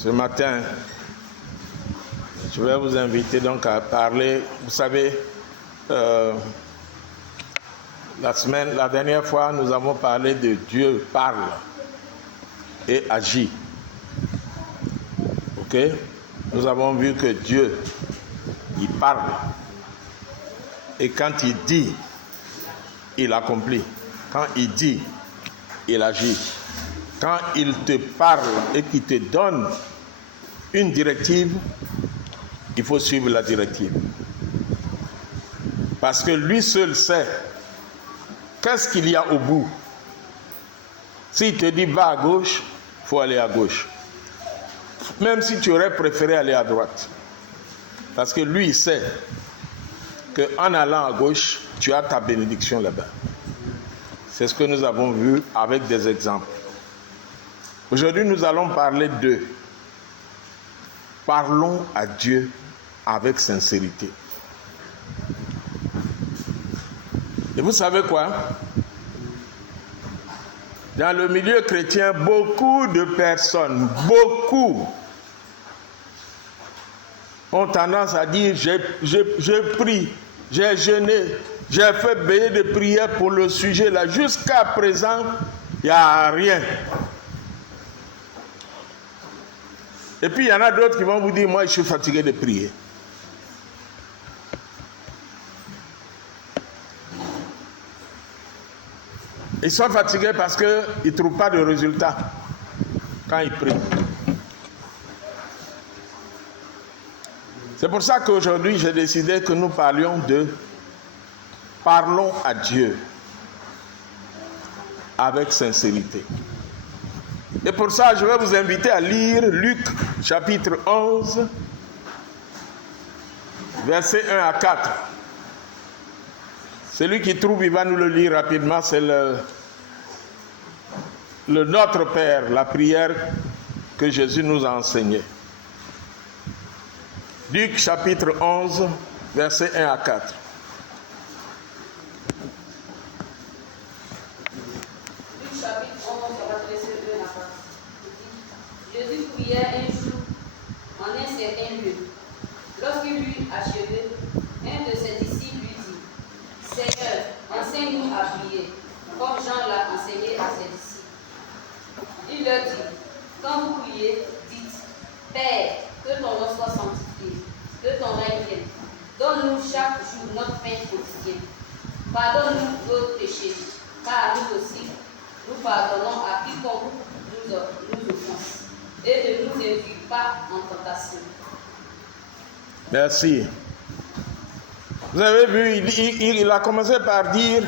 Ce matin, je vais vous inviter donc à parler. Vous savez, la dernière fois, nous avons parlé de Dieu parle et agit. Ok? Nous avons vu que Dieu, il parle. Et quand il dit, il accomplit. Quand il dit, il agit. Quand il te parle et qu'il te donne une directive, il faut suivre la directive. Parce que lui seul sait qu'est-ce qu'il y a au bout. S'il te dit va à gauche, il faut aller à gauche. Même si tu aurais préféré aller à droite. Parce que lui, il sait qu'en allant à gauche, tu as ta bénédiction là-bas. C'est ce que nous avons vu avec des exemples. Aujourd'hui, nous allons parler de parlons à Dieu avec sincérité. Et vous savez quoi? Dans le milieu chrétien, beaucoup de personnes, ont tendance à dire j'ai pris, j'ai jeûné, j'ai fait veillée de prière pour le sujet là. Jusqu'à présent, il n'y a rien. Et puis il y en a d'autres qui vont vous dire moi je suis fatigué de prier. Ils sont fatigués parce qu'ils ne trouvent pas de résultat quand ils prient. C'est pour ça qu'aujourd'hui, j'ai décidé que nous parlions de parlons à Dieu avec sincérité. Et pour ça, je vais vous inviter à lire Luc chapitre 11, versets 1 à 4. Celui qui trouve, il va nous le lire rapidement, c'est le Notre Père, la prière que Jésus nous a enseignée. Luc chapitre 11, versets 1 à 4. Luc chapitre 11, on va laisser 1 à 4. Jésus priait un jour en un certain lieu. Lorsqu'il eut achevé, un de ses disciples lui dit, Seigneur, enseigne-nous à prier, comme Jean l'a enseigné à ses disciples. Il leur dit, quand vous priez, dites, Père, que ton nom soit sanctifié, que ton règne vienne. Donne-nous chaque jour notre pain quotidien. Pardonne-nous nos péchés, car nous aussi, nous pardonnons à quiconque nous offense. Et ne nous induis pas en tentation. Merci. Vous avez vu, il a commencé par dire,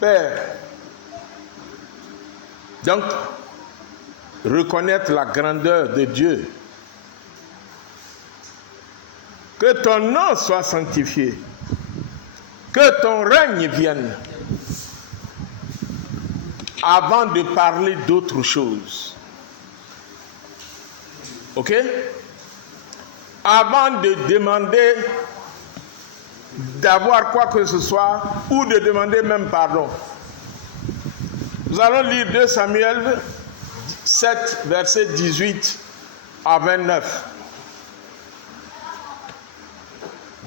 Père. Donc, reconnaître la grandeur de Dieu. Que ton nom soit sanctifié. Que ton règne vienne. Avant de parler d'autre chose. Ok? Avant de demander d'avoir quoi que ce soit ou de demander même pardon. Nous allons lire 2 Samuel 7, versets 18 à 29.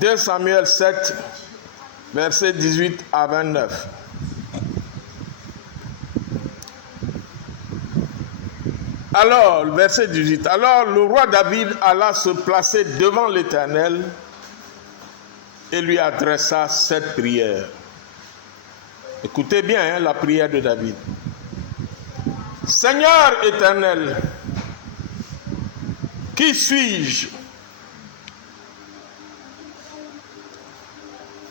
2 Samuel 7, versets 18 à 29. Alors, verset 18. Alors, le roi David alla se placer devant l'Éternel et lui adressa cette prière. Écoutez bien la prière de David. Seigneur éternel, qui suis-je?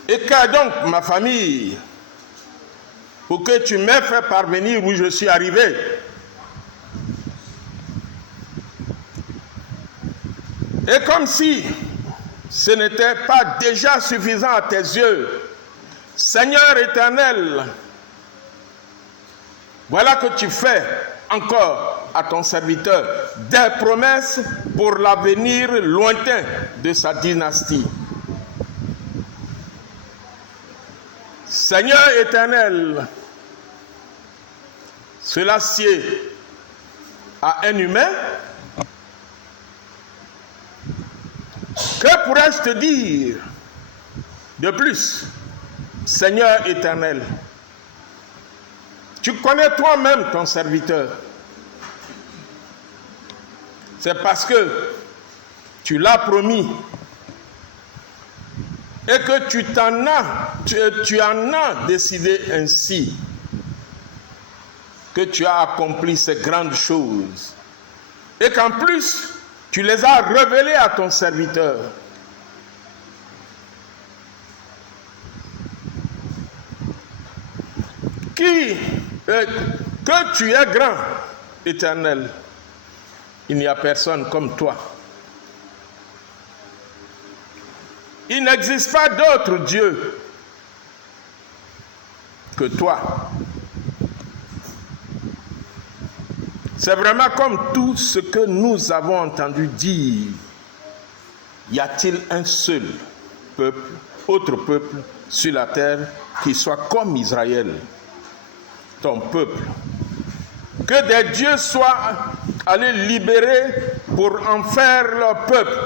Et qu'a donc ma famille pour que tu m'aies fait parvenir où je suis arrivé? Et comme si ce n'était pas déjà suffisant à tes yeux, Seigneur éternel, voilà que tu fais encore à ton serviteur des promesses pour l'avenir lointain de sa dynastie. Seigneur éternel, cela sied à un humain Que pourrais-je te dire de plus, Seigneur éternel? Tu connais toi-même ton serviteur. C'est parce que tu l'as promis et que tu en as décidé ainsi, que tu as accompli ces grandes choses et qu'en plus tu les as révélées à ton serviteur. Que tu es grand, éternel. Il n'y a personne comme toi. Il n'existe pas d'autre Dieu que toi. C'est vraiment comme tout ce que nous avons entendu dire. Y a-t-il un seul peuple, autre peuple sur la terre qui soit comme Israël, ton peuple? Que des dieux soient allés libérer pour en faire leur peuple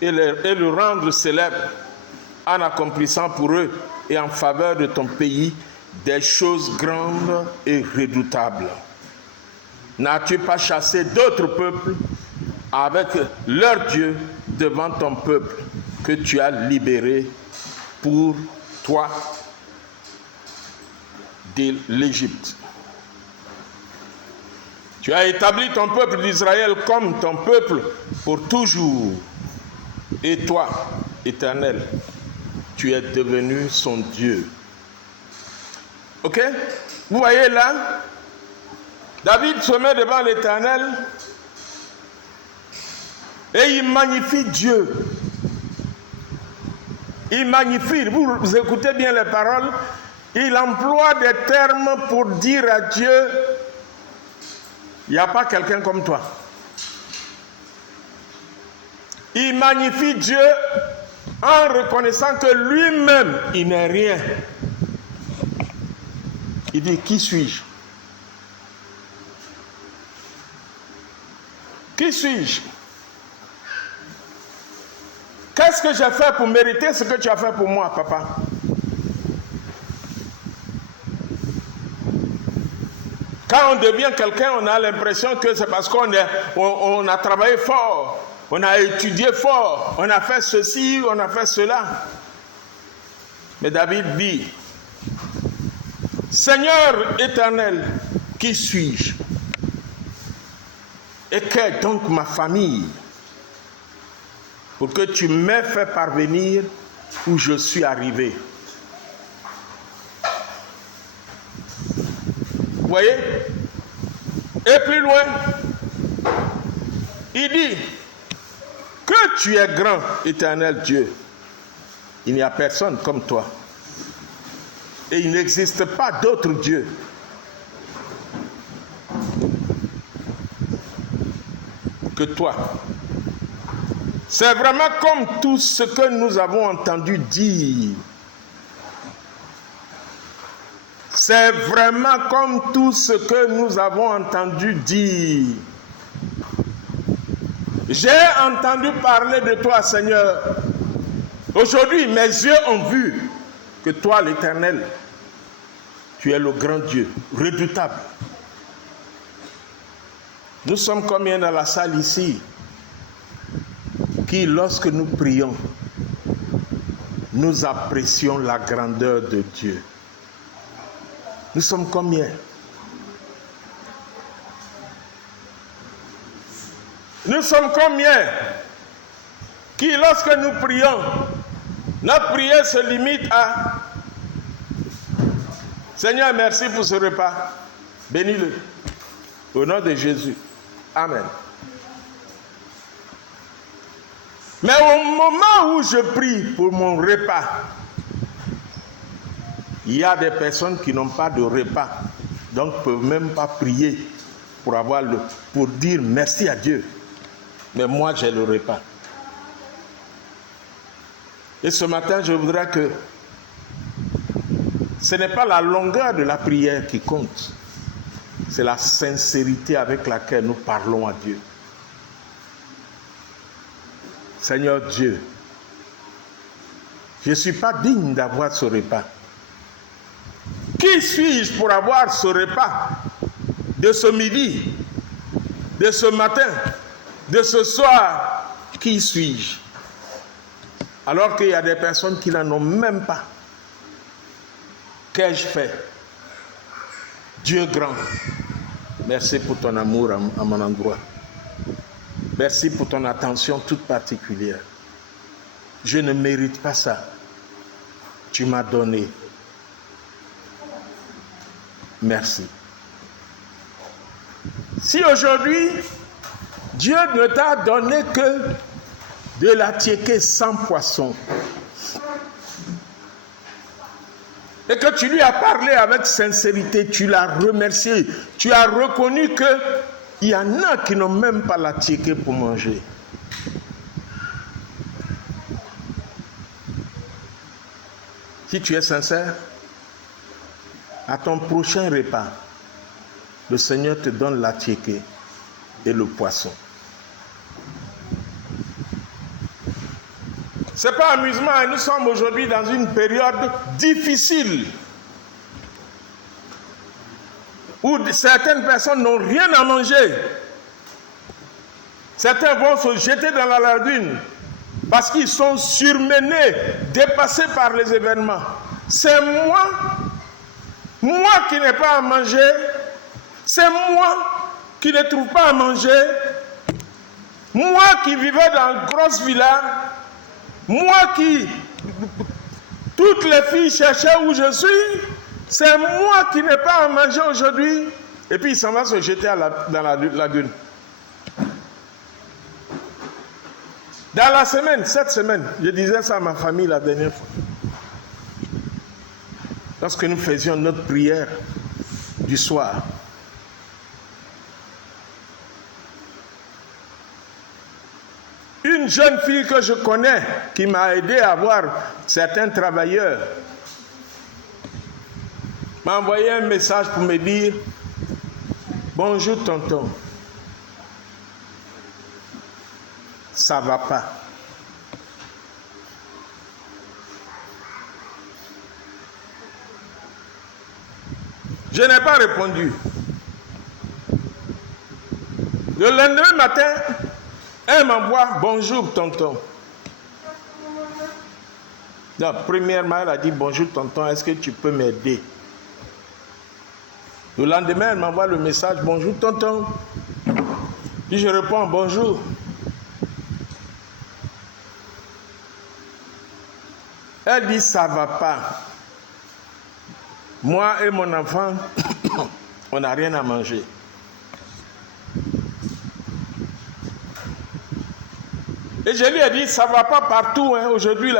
et le rendre célèbre en accomplissant pour eux et en faveur de ton pays des choses grandes et redoutables. N'as-tu pas chassé d'autres peuples avec leur Dieu devant ton peuple que tu as libéré pour toi de l'Égypte? Tu as établi ton peuple d'Israël comme ton peuple pour toujours. Et toi, Éternel, tu es devenu son Dieu. Ok? Vous voyez là, David se met devant l'Éternel et il magnifie Dieu. Il magnifie, vous écoutez bien les paroles, il emploie des termes pour dire à Dieu: il n'y a pas quelqu'un comme toi. Il magnifie Dieu en reconnaissant que lui-même, il n'est rien. Il dit: qui suis-je? Qui suis-je? Qu'est-ce que j'ai fait pour mériter ce que tu as fait pour moi, papa? Quand on devient quelqu'un, on a l'impression que c'est parce qu'on a travaillé fort, on a étudié fort, on a fait ceci, on a fait cela. Mais David dit: Seigneur éternel, qui suis-je? Et qu'est donc ma famille pour que tu m'aies fait parvenir où je suis arrivé? Vous voyez? Et plus loin, il dit que tu es grand, éternel Dieu. Il n'y a personne comme toi. Et il n'existe pas d'autre Dieu. Que toi. C'est vraiment comme tout ce que nous avons entendu dire. C'est vraiment comme tout ce que nous avons entendu dire. J'ai entendu parler de toi, Seigneur. Aujourd'hui, mes yeux ont vu que toi, l'Éternel, tu es le grand Dieu, redoutable. Nous sommes combien dans la salle ici qui, lorsque nous prions, nous apprécions la grandeur de Dieu? Nous sommes combien? Nous sommes combien qui, lorsque nous prions, notre prière se limite à: Seigneur, merci pour ce repas, bénis-le, au nom de Jésus, amen. Mais au moment où je prie pour mon repas, il y a des personnes qui n'ont pas de repas, donc ne peuvent même pas prier pour dire merci à Dieu. Mais moi, j'ai le repas. Et ce matin, je voudrais que ce n'est pas la longueur de la prière qui compte, c'est la sincérité avec laquelle nous parlons à Dieu. Seigneur Dieu, je ne suis pas digne d'avoir ce repas. Qui suis-je pour avoir ce repas de ce midi, de ce matin, de ce soir? Qui suis-je? Alors qu'il y a des personnes qui n'en ont même pas. Qu'ai-je fait? Dieu grand, merci pour ton amour à mon endroit. Merci pour ton attention toute particulière. Je ne mérite pas ça. Tu m'as donné. Merci. Si aujourd'hui, Dieu ne t'a donné que de la tiéké sans poisson, et que tu lui as parlé avec sincérité, tu l'as remercié, tu as reconnu qu'il y en a qui n'ont même pas la tiéké pour manger. Si tu es sincère, à ton prochain repas, le Seigneur te donne la tiéké et le poisson. Ce n'est pas amusement, nous sommes aujourd'hui dans une période difficile où certaines personnes n'ont rien à manger. Certains vont se jeter dans la lagune parce qu'ils sont surmenés, dépassés par les événements. C'est moi qui n'ai pas à manger, c'est moi qui ne trouve pas à manger, moi qui vivais dans une grosse villa, moi qui, toutes les filles cherchaient où je suis, c'est moi qui n'ai pas à manger aujourd'hui. Et puis il s'en va se jeter dans la lagune. Dans la semaine, cette semaine, je disais ça à ma famille la dernière fois. Lorsque nous faisions notre prière du soir, une jeune fille que je connais, qui m'a aidé à voir certains travailleurs, m'a envoyé un message pour me dire « Bonjour tonton, ça va pas. » Je n'ai pas répondu. Le lendemain matin, elle m'envoie « Bonjour tonton ». Donc, premièrement, elle a dit « Bonjour tonton, est-ce que tu peux m'aider ?» Le lendemain, elle m'envoie le message « Bonjour tonton ». Puis je réponds « Bonjour ». Elle dit « Ça va pas. Moi et mon enfant, on n'a rien à manger. » Et je lui ai dit, ça ne va pas partout. Hein. Aujourd'hui,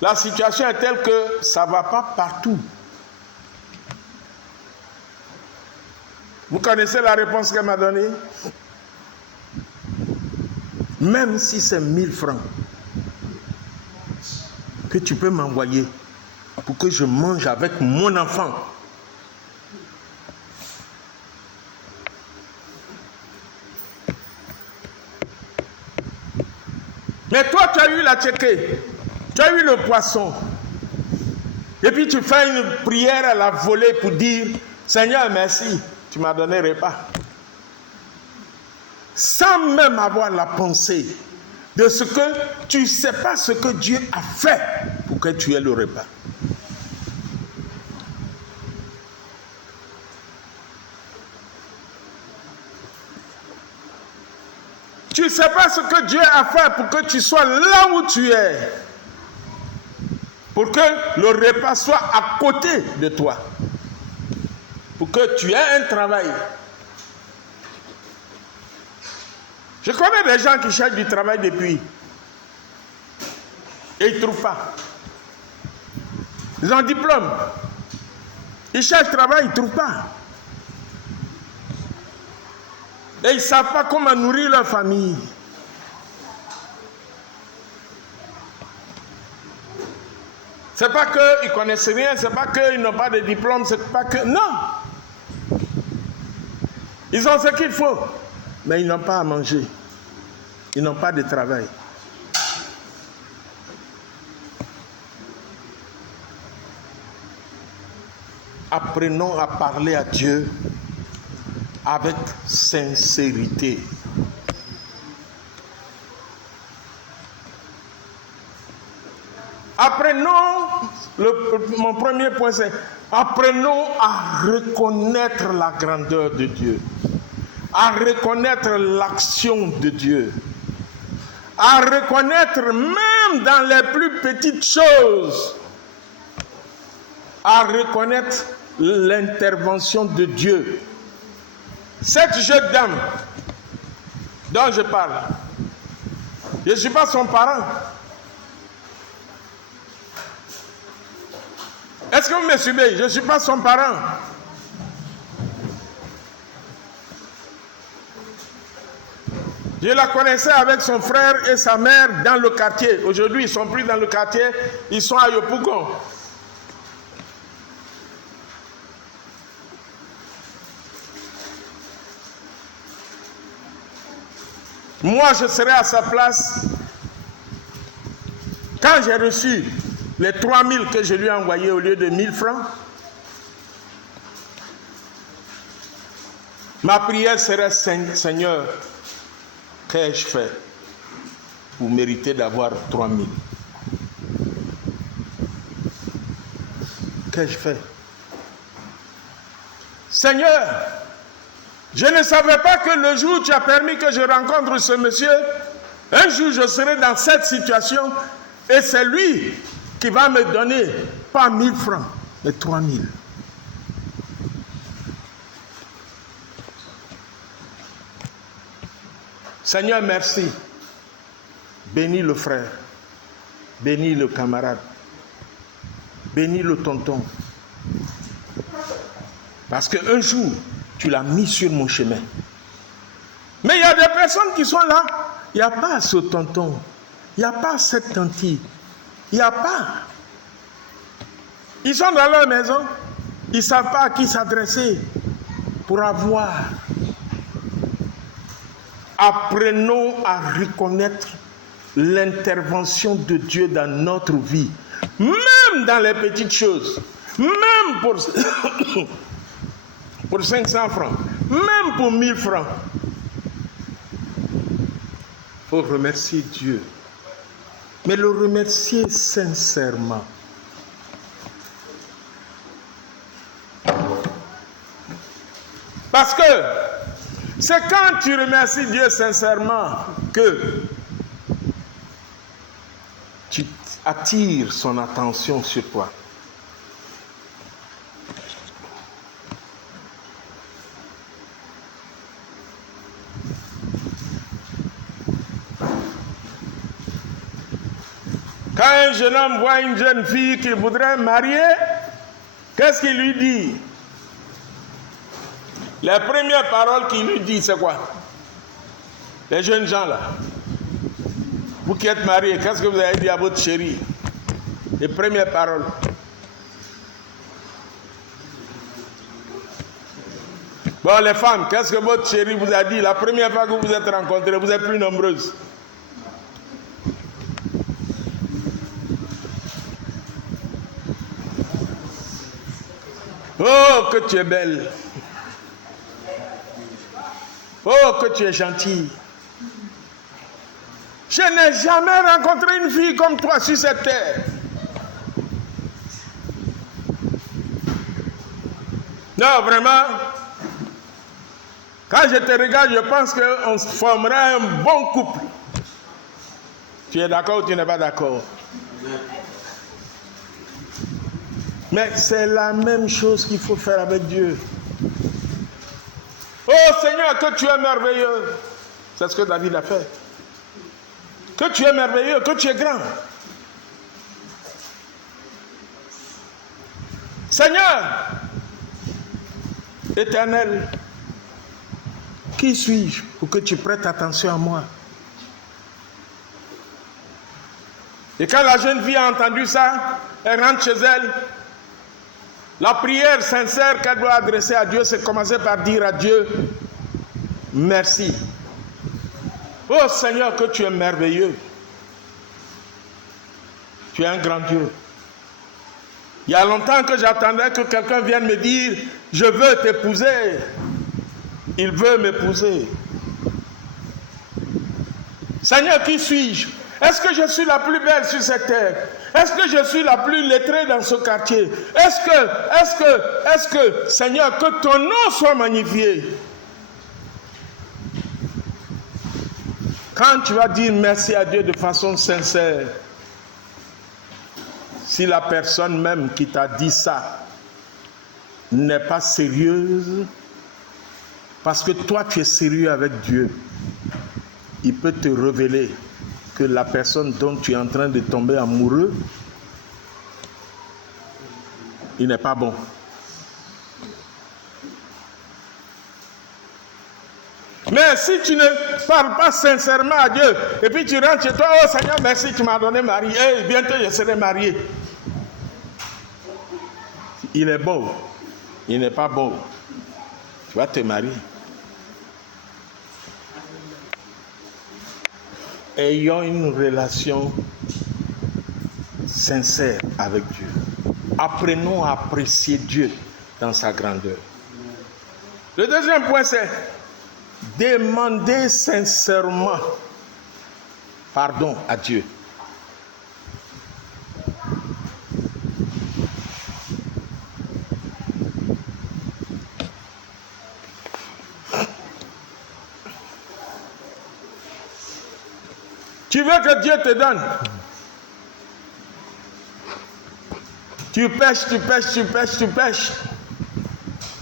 la situation est telle que ça ne va pas partout. Vous connaissez la réponse qu'elle m'a donnée? Même si c'est 1000 francs que tu peux m'envoyer pour que je mange avec mon enfant. Mais toi, tu as eu la tiéké, tu as eu le poisson. Et puis tu fais une prière à la volée pour dire, Seigneur, merci, tu m'as donné le repas. Sans même avoir la pensée de ce que tu ne sais pas ce que Dieu a fait pour que tu aies le repas. Tu ne sais pas ce que Dieu a fait pour que tu sois là où tu es. Pour que le repas soit à côté de toi. Pour que tu aies un travail. Je connais des gens qui cherchent du travail depuis. Et ils ne trouvent pas. Ils ont un diplôme. Ils cherchent du travail, ils ne trouvent pas. Et ils ne savent pas comment nourrir leur famille. Ce n'est pas qu'ils ne connaissent rien, ce n'est pas qu'ils n'ont pas de diplôme, ce n'est pas que... Non! Ils ont ce qu'il faut, mais ils n'ont pas à manger. Ils n'ont pas de travail. apprenons à parler à Dieu avec sincérité. Mon premier point c'est, apprenons à reconnaître la grandeur de Dieu, à reconnaître l'action de Dieu, à reconnaître même dans les plus petites choses, à reconnaître l'intervention de Dieu. Cette jeune dame dont je parle, je ne suis pas son parent. Est-ce que vous me suivez? Je ne suis pas son parent. Je la connaissais avec son frère et sa mère dans le quartier. Aujourd'hui, ils ne sont plus dans le quartier, ils sont à Yopougon. Moi, je serais à sa place. Quand j'ai reçu les 3000 que je lui ai envoyés au lieu de 1000 francs, ma prière serait: Seigneur, qu'ai-je fait pour mériter d'avoir 3000? Qu'ai-je fait? Seigneur, je ne savais pas que le jour où tu as permis que je rencontre ce monsieur, un jour je serai dans cette situation et c'est lui qui va me donner pas 1000 francs, mais 3000. Seigneur, merci. Bénis le frère, bénis le camarade, bénis le tonton. Parce qu'un jour, tu l'as mis sur mon chemin. Mais il y a des personnes qui sont là, il n'y a pas ce tonton, il n'y a pas cette tantine, il n'y a pas. Ils sont dans leur maison, ils ne savent pas à qui s'adresser pour avoir. Apprenons à reconnaître l'intervention de Dieu dans notre vie, même dans les petites choses, même pour 500 francs, même pour 1000 francs. Il faut remercier Dieu, mais le remercier sincèrement. Parce que c'est quand tu remercies Dieu sincèrement que tu attires son attention sur toi. Quand un jeune homme voit une jeune fille qu'il voudrait marier, qu'est-ce qu'il lui dit? Les premières paroles qu'il lui dit, c'est quoi? Les jeunes gens là, vous qui êtes mariés, qu'est-ce que vous avez dit à votre chérie? Les premières paroles. Bon, les femmes, qu'est-ce que votre chérie vous a dit la première fois que vous vous êtes rencontrés? Vous êtes plus nombreuses. Oh, que tu es belle. Oh, que tu es gentille. Je n'ai jamais rencontré une fille comme toi sur cette terre. Non, vraiment. Quand je te regarde, je pense qu'on formera un bon couple. Tu es d'accord ou tu n'es pas d'accord? Mais c'est la même chose qu'il faut faire avec Dieu. Oh Seigneur, que tu es merveilleux. C'est ce que David a fait. Que tu es merveilleux, que tu es grand. Seigneur, Éternel, qui suis-je pour que tu prêtes attention à moi? Et quand la jeune fille a entendu ça, elle rentre chez elle. La prière sincère qu'elle doit adresser à Dieu, c'est commencer par dire à Dieu, merci. Oh Seigneur, que tu es merveilleux. Tu es un grand Dieu. Il y a longtemps que j'attendais que quelqu'un vienne me dire, je veux t'épouser. Il veut m'épouser. Seigneur, qui suis-je? Est-ce que je suis la plus belle sur cette terre? Est-ce que je suis la plus lettrée dans ce quartier? Est-ce que, Seigneur, que ton nom soit magnifié? Quand tu vas dire merci à Dieu de façon sincère, si la personne même qui t'a dit ça n'est pas sérieuse, parce que toi tu es sérieux avec Dieu, il peut te révéler que la personne dont tu es en train de tomber amoureux, il n'est pas bon. Mais si tu ne parles pas sincèrement à Dieu, et puis tu rentres chez toi, oh Seigneur, merci, tu m'as donné mari, et bientôt je serai marié. Il est beau, il n'est pas beau. Tu vas te marier. Ayons une relation sincère avec Dieu. Apprenons à apprécier Dieu dans sa grandeur. Le deuxième point, c'est demander sincèrement pardon à Dieu. Tu veux que Dieu te donne. Tu pêches.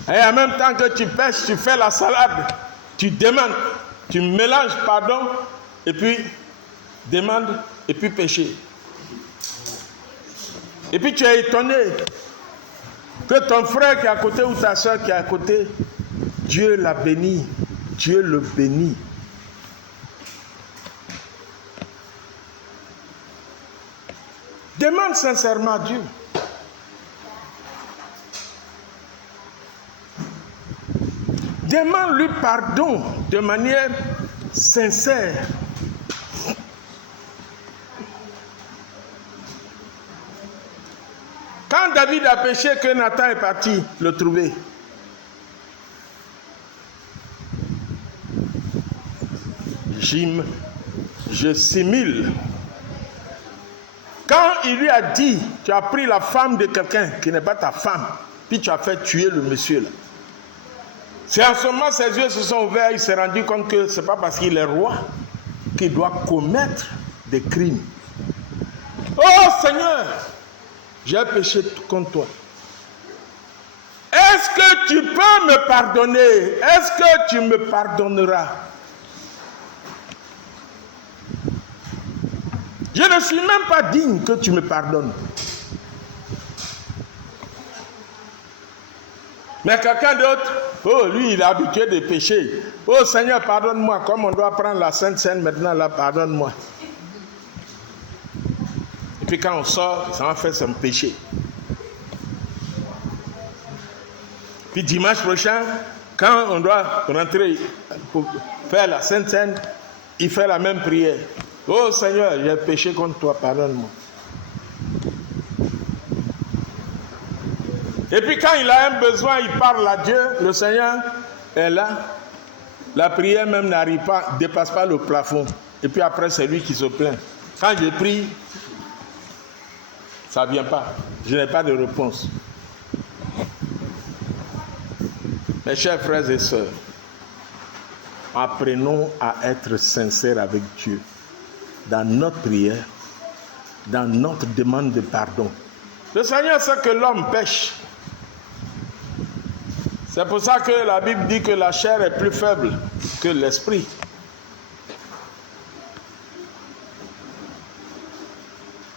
Et en même temps que tu pêches, tu fais la salade. Tu demandes, tu mélanges pardon, et puis demande, et puis péché. Et puis tu es étonné que ton frère qui est à côté ou ta soeur qui est à côté, Dieu l'a béni, Dieu le bénit. Demande sincèrement à Dieu. Demande-lui pardon de manière sincère. Quand David a péché, que Nathan est parti le trouver. Je simule. Quand il lui a dit, tu as pris la femme de quelqu'un qui n'est pas ta femme, puis tu as fait tuer le monsieur là. C'est en ce moment ses yeux se sont ouverts, il s'est rendu compte que ce n'est pas parce qu'il est roi qu'il doit commettre des crimes. Oh Seigneur, j'ai péché contre toi. Est-ce que tu peux me pardonner? Est-ce que tu me pardonneras? Je ne suis même pas digne que tu me pardonnes. Mais quelqu'un d'autre, oh lui il est habitué de pécher. Oh Seigneur, pardonne-moi, comme on doit prendre la Sainte Seine maintenant, là, pardonne-moi. Et puis quand on sort, ça va faire son péché. Puis dimanche prochain, quand on doit rentrer pour faire la Sainte Seine, il fait la même prière. Oh Seigneur, j'ai péché contre toi, pardonne-moi. Et puis quand il a un besoin, il parle à Dieu, le Seigneur est là. La prière même n'arrive pas, ne dépasse pas le plafond. Et puis après, c'est lui qui se plaint. Quand je prie, ça ne vient pas. Je n'ai pas de réponse. Mes chers frères et sœurs, apprenons à être sincères avec Dieu dans notre prière, dans notre demande de pardon. Le Seigneur sait que l'homme pêche. C'est pour ça que la Bible dit que la chair est plus faible que l'esprit.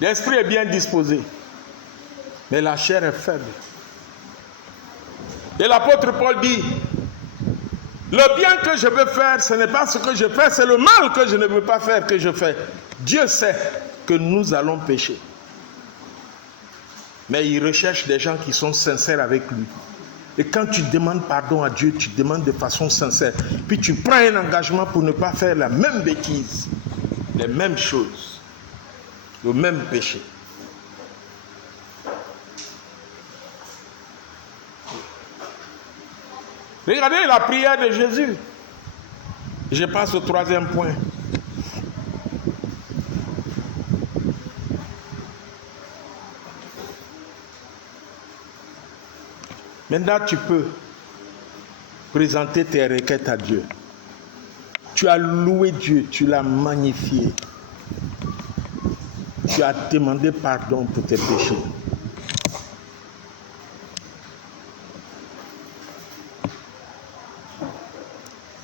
L'esprit est bien disposé, mais la chair est faible. Et l'apôtre Paul dit, le bien que je veux faire, ce n'est pas ce que je fais, c'est le mal que je ne veux pas faire que je fais. Dieu sait que nous allons pécher. Mais il recherche des gens qui sont sincères avec lui. Et quand tu demandes pardon à Dieu, tu demandes de façon sincère. Puis tu prends un engagement pour ne pas faire la même bêtise, les mêmes choses, le même péché. Regardez la prière de Jésus. Je passe au troisième point. Maintenant, tu peux présenter tes requêtes à Dieu. Tu as loué Dieu, tu l'as magnifié. Tu as demandé pardon pour tes péchés.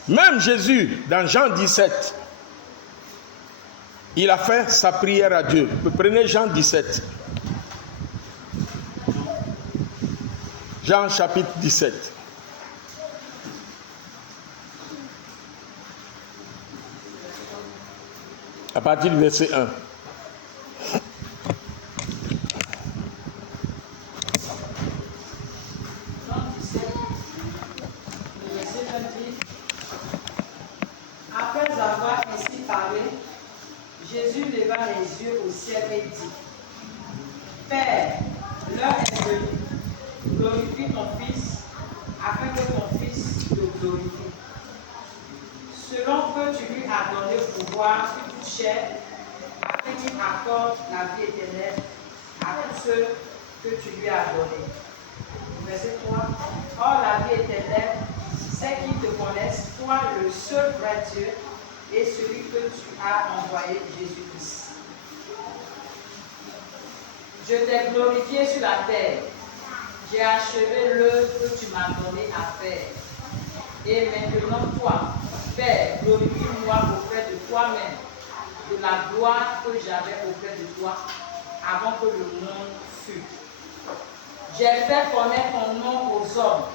Même Jésus, dans Jean 17, il a fait sa prière à Dieu. Prenez Jean 17. Jean chapitre 17. À partir du verset 1. Après avoir ainsi parlé, Jésus leva les yeux au ciel et dit, Père, l'heure est venue, glorifie ton Fils, afin que ton Fils te glorifie. Selon que tu lui as donné le pouvoir sur toute chair, afin qu'il accorde la vie éternelle à tous ceux que tu lui as donnés. Verset 3. Or la vie éternelle, c'est qu'ils te connaissent, toi le seul vrai Dieu, et celui que tu as envoyé, Jésus-Christ. Je t'ai glorifié sur la terre. J'ai achevé l'œuvre que tu m'as donné à faire. Et maintenant, toi, Père, glorifie-moi auprès de toi-même, de la gloire que j'avais auprès de toi, avant que le monde fût. J'ai fait connaître ton nom aux hommes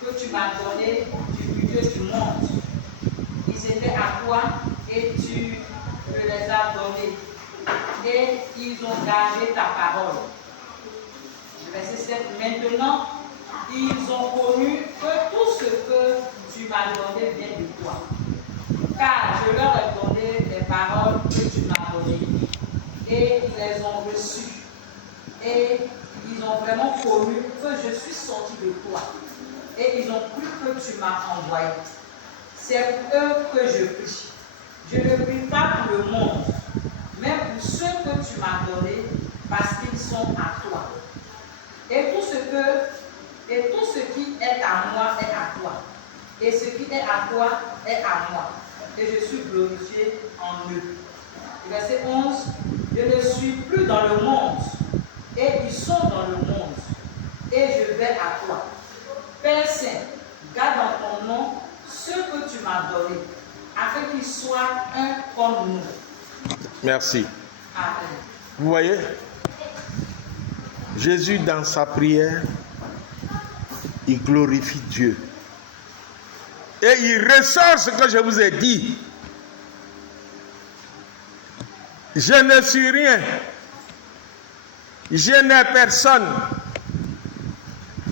que tu m'as donné du milieu du monde. Ils étaient à toi et tu me les as donnés. Et ils ont gardé ta parole. Verset 7. Maintenant, ils ont connu que tout ce que tu m'as donné vient de toi. Car je leur ai donné les paroles que tu m'as données. Et ils les ont reçues. Et ils ont vraiment connu que je suis sorti de toi. Et ils ont cru que tu m'as envoyé. C'est pour eux que je prie. Je ne prie pas pour le monde, mais pour ceux que tu m'as donnés, parce qu'ils sont à toi. Et tout ce qui est à moi est à toi. Et ce qui est à toi est à moi. Et je suis glorifié en eux. Verset 11. Je ne suis plus dans le monde, et ils sont dans le monde, et je vais à toi. Père Saint, garde dans ton nom ceux que tu m'as donnés, afin qu'ils soient un comme nous. Merci. Amen. Vous voyez, Jésus dans sa prière, il glorifie Dieu. Et il ressort ce que je vous ai dit. Je ne suis rien. Je n'ai personne.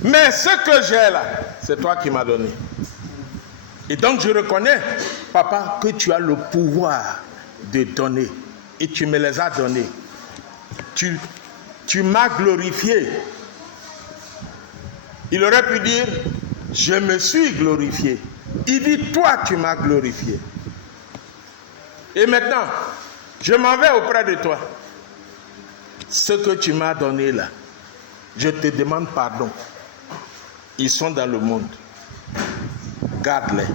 Mais ce que j'ai là, c'est toi qui m'as donné. Et donc je reconnais, papa, que tu as le pouvoir de donner. Et tu me les as donnés. Tu m'as glorifié. Il aurait pu dire, je me suis glorifié. Il dit, toi, tu m'as glorifié. Et maintenant, je m'en vais auprès de toi. Ce que tu m'as donné là, je te demande pardon. Ils sont dans le monde. Garde-les.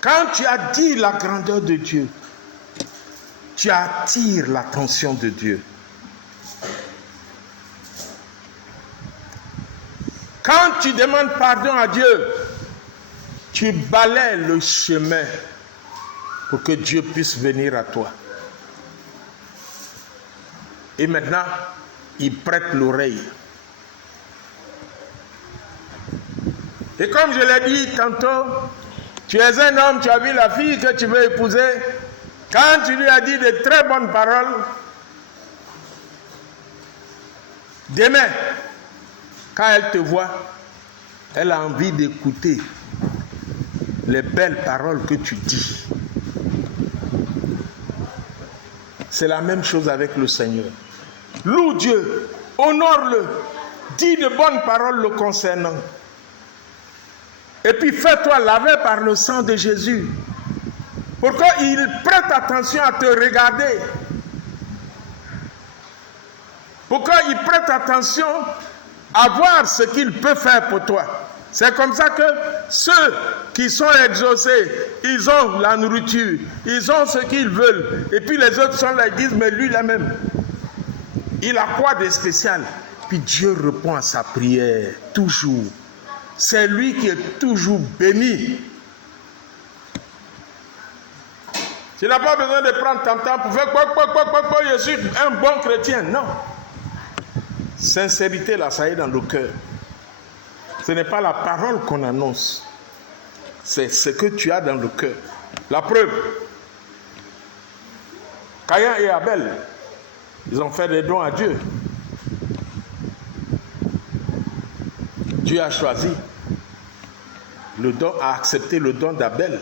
Quand tu as dit la grandeur de Dieu, tu attires l'attention de Dieu. Quand tu demandes pardon à Dieu, tu balayes le chemin pour que Dieu puisse venir à toi. Et maintenant, il prête l'oreille. Et comme je l'ai dit tantôt, tu es un homme, tu as vu la fille que tu veux épouser. Quand tu lui as dit de très bonnes paroles, demain, quand elle te voit, elle a envie d'écouter les belles paroles que tu dis. C'est la même chose avec le Seigneur. Loue Dieu, honore-le, dis de bonnes paroles le concernant. Et puis fais-toi laver par le sang de Jésus. Pour qu'il prête attention à te regarder. Pour qu'il prête attention à voir ce qu'il peut faire pour toi. C'est comme ça que ceux qui sont exaucés, ils ont la nourriture, ils ont ce qu'ils veulent. Et puis les autres sont là, ils disent, mais lui là même, il a quoi de spécial? Puis Dieu répond à sa prière, toujours. C'est lui qui est toujours béni. Tu n'as pas besoin de prendre ton temps pour faire quoi, je suis un bon chrétien. Non. Sincérité, là, ça est dans le cœur. Ce n'est pas la parole qu'on annonce. C'est ce que tu as dans le cœur. La preuve. Caïn et Abel, ils ont fait des dons à Dieu. Dieu a choisi le don, a accepté le don d'Abel.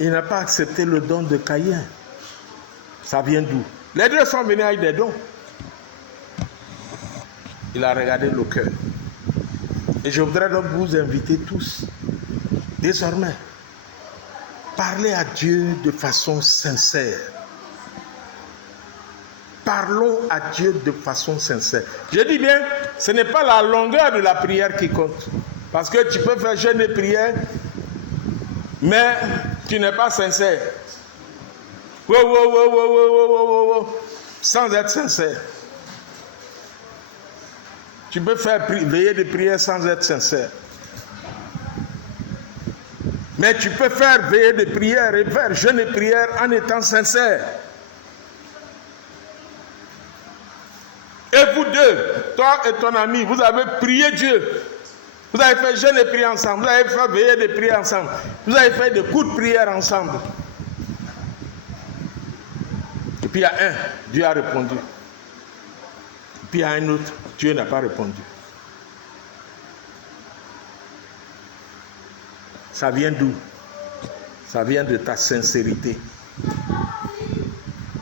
Il n'a pas accepté le don de Caïn. Ça vient d'où? Les deux sont venus avec des dons. Il a regardé le cœur. Et je voudrais donc vous inviter tous, désormais, parlez à Dieu de façon sincère. Parlons à Dieu de façon sincère. Je dis bien, ce n'est pas la longueur de la prière qui compte. Parce que tu peux faire jeûne et prière, mais tu n'es pas sincère. Sans être sincère. Tu peux faire veiller de prière sans être sincère. Mais tu peux faire veiller de prière et faire jeûne et prière en étant sincère. Et vous deux, toi et ton ami, vous avez prié Dieu. Vous avez fait jeûne et prière ensemble. Vous avez fait veiller de prière ensemble. Vous avez fait des coups de prière ensemble. Et puis il y a un, Dieu a répondu. Et puis il y a un autre, Dieu n'a pas répondu. Ça vient d'où? Ça vient de ta sincérité.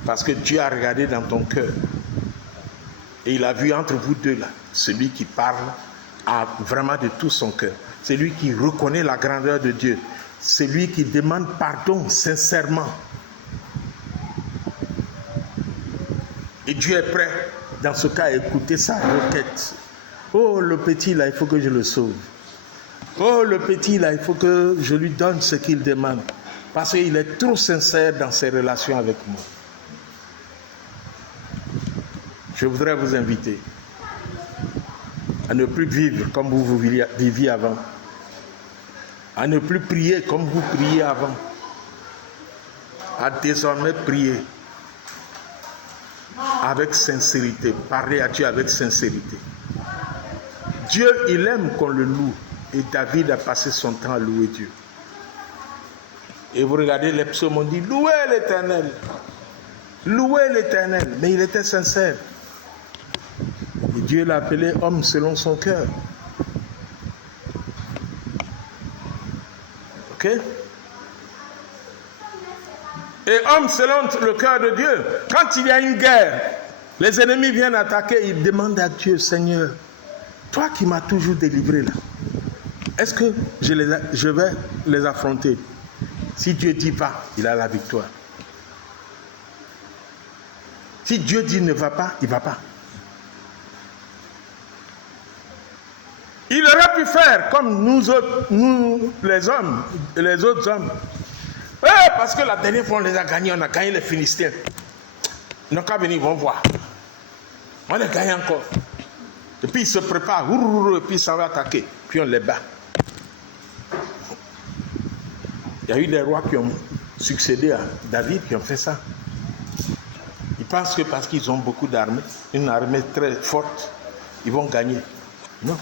Parce que Dieu a regardé dans ton cœur. Et il a vu entre vous deux là, celui qui parle a vraiment de tout son cœur. Celui qui reconnaît la grandeur de Dieu. Celui qui demande pardon sincèrement. Et Dieu est prêt, dans ce cas, à écouter sa requête. Oh, le petit là, il faut que je le sauve. Oh, le petit là, il faut que je lui donne ce qu'il demande. Parce qu'il est trop sincère dans ses relations avec moi. Je voudrais vous inviter à ne plus vivre comme vous viviez avant. À ne plus prier comme vous priez avant. À désormais prier avec sincérité. Parler à Dieu avec sincérité. Dieu, il aime qu'on le loue. Et David a passé son temps à louer Dieu. Et vous regardez les psaumes, on dit louez l'Éternel. Louez l'Éternel. Mais il était sincère. Et Dieu l'a appelé homme selon son cœur. Ok? Et homme selon le cœur de Dieu. Quand il y a une guerre, les ennemis viennent attaquer, ils demandent à Dieu, Seigneur, toi qui m'as toujours délivré là, est-ce que je vais les affronter? Si Dieu dit va, il a la victoire. Si Dieu dit ne va pas, il ne va pas. Il aurait pu faire comme nous les hommes, les autres hommes. Parce que la dernière fois on les a gagnés, on a gagné les Philistins. Ils n'ont qu'à venir, ils vont voir. On les gagne encore. Et puis ils se préparent, et puis ils s'en vont attaquer. Puis on les bat. Il y a eu des rois qui ont succédé à David qui ont fait ça. Ils pensent que parce qu'ils ont beaucoup d'armées, une armée très forte, ils vont gagner. Non.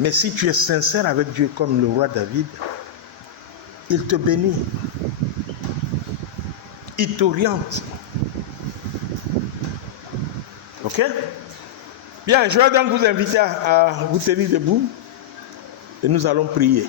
Mais si tu es sincère avec Dieu comme le roi David, il te bénit. Il t'oriente. Ok? Bien, je vais donc vous inviter à vous tenir debout et nous allons prier.